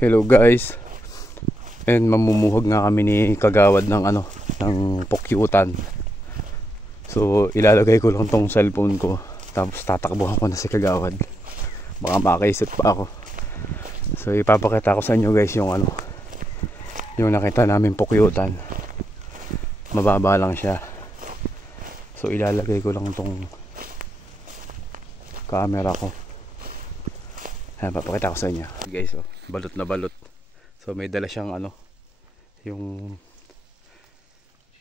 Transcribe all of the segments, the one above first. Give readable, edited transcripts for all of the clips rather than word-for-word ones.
Hello guys. And mamumuhog nga kami ni Kagawad ng ng pukyutan. So ilalagay ko lang tong cellphone ko, tapos tatakbuhan ko na si Kagawad. Baka makaisip pa ako. So ipapakita ko sa inyo guys yung yung nakita namin pukyutan. Mababa lang siya. So ilalagay ko lang tong camera ko. Ayan, papakita ko sa inyo guys. Oh, balot na balot. So may dala siyang yung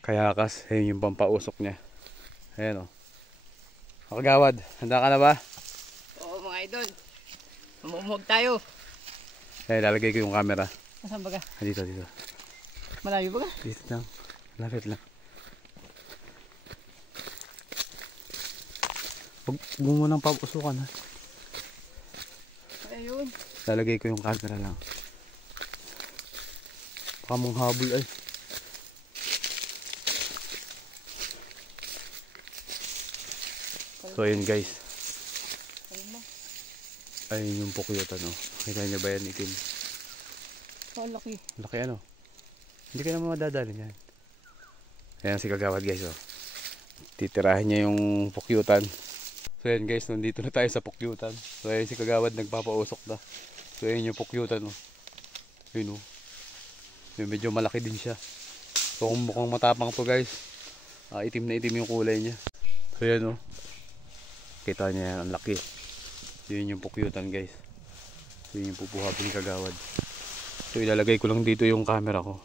kayakas. Ayun yung pampausok niya. Ayan o. Kagawad, handa ka na ba? Oo mga idol, mamumuhog tayo. Ayan, lalagay ko yung camera. Nasaan ba ka? Dito. Malayo ba ka? Dito lang, lapit lang. Huwag mo nang pag-usukan ha. Ayun. Lalagay ko yung camera lang. Baka mong habol ay. So ayun guys. Ayun yung pukyutan oh. Kita niyo ba yan itim? Oh, laki. Laki Hindi ka naman madadali yan. Ayan si Kagawad guys oh. Titirahin niya yung pukyutan. So ayan guys, nandito na tayo sa pukyutan. So ayan si Kagawad nagpapausok na. So ayan yung pukyutan oh. Yun oh. Medyo malaki din siya. So kung mukhang matapang to guys, itim na itim yung kulay niya. So ayan oh. Kita niya yan, ang laki. So yun yung pukyutan guys. So yun yung pupuhabol ni Kagawad. So ilalagay ko lang dito yung camera ko.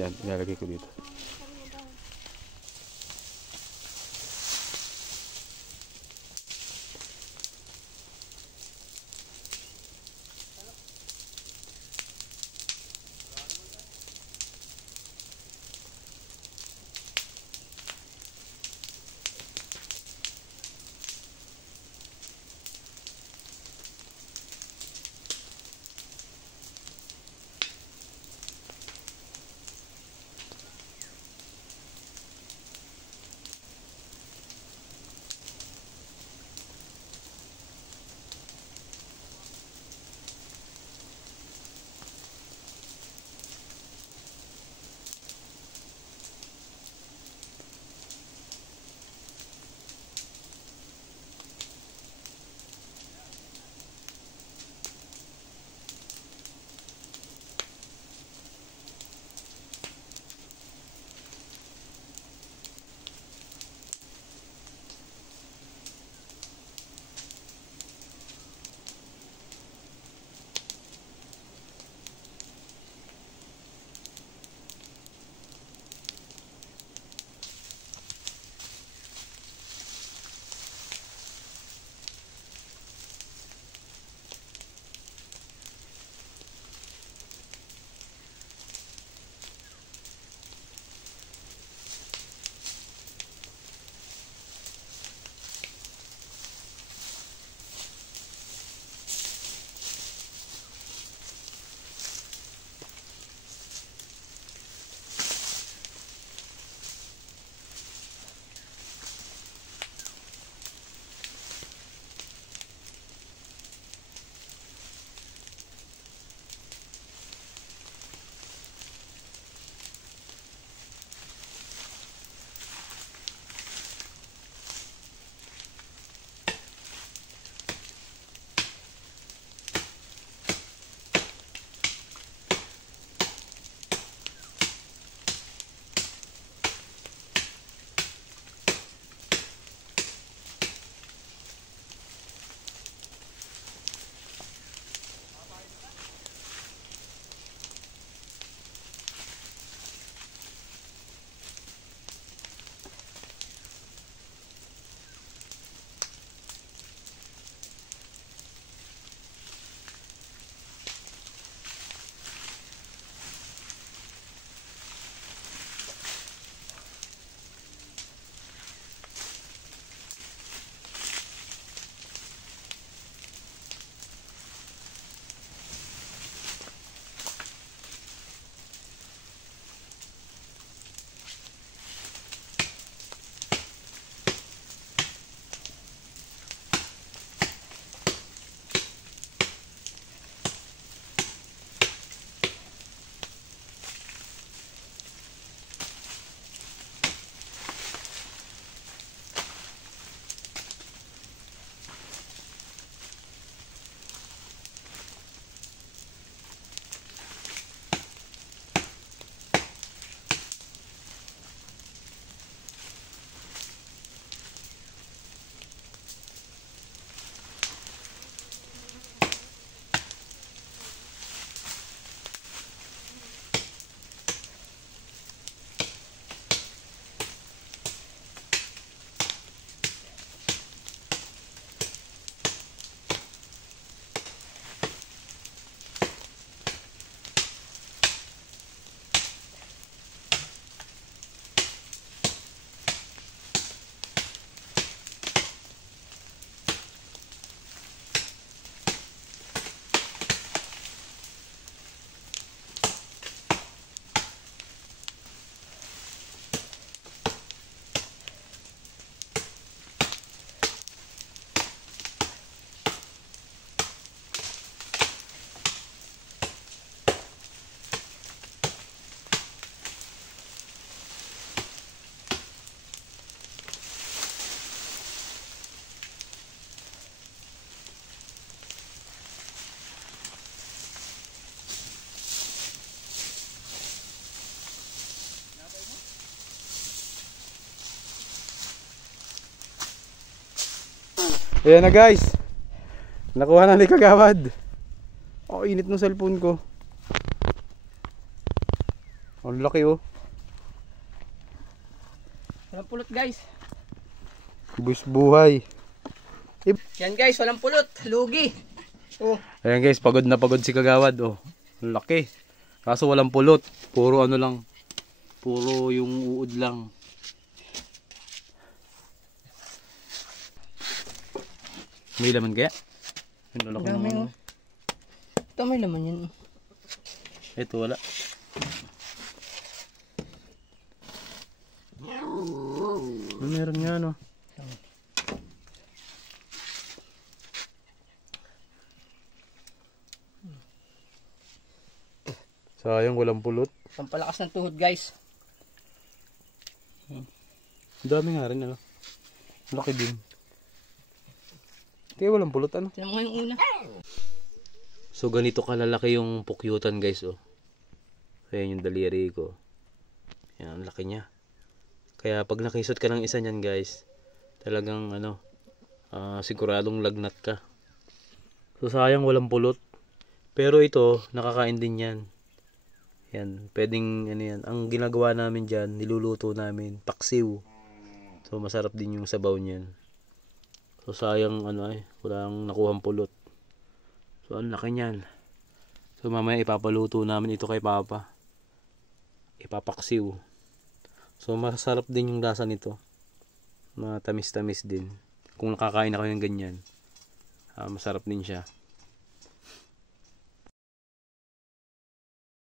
Yan, ilalagay ko dito. Ayan na guys. Nakuha na ni Kagawad. Oh, init ng cellphone ko. Ang laki oh. Walang pulot guys. Bus buhay. Yan guys, walang pulot. Lugi. Oh. Ayan guys, pagod na pagod si Kagawad oh. Ang laki. Kaso walang pulot. Puro ano lang. Puro yung uod lang. May laman kaya? Ang laki Dami, naman. oh. Ito may laman yan. Ito wala. Meron nga no. Sayang walang pulot. Pampalakas ng tuhod guys. Ang dami nga rin ano. Laki din. Kaya walang pulot ano. Tignan mo nga yung una. So ganito kalalaki yung pukyutan guys oh. Ayan yung daliri ko. Yan ang laki niya. Kaya pag nakisot ka ng isa niyan guys, talagang ano, siguradong lagnat ka. So sayang walang pulot. Pero ito, nakakain din yan. Yan, pwedeng ano yan. Ang ginagawa namin dyan, niluluto namin, paksiw. So masarap din yung sabaw niyan. So sayang ano walang nakuhang pulot. So ang laki niyan. So mamaya ipapaluto namin ito kay Papa. Ipapaksiw. So masarap din yung lasa nito. Matamis-tamis din. Kung nakakain ako ng ganyan, masarap din siya.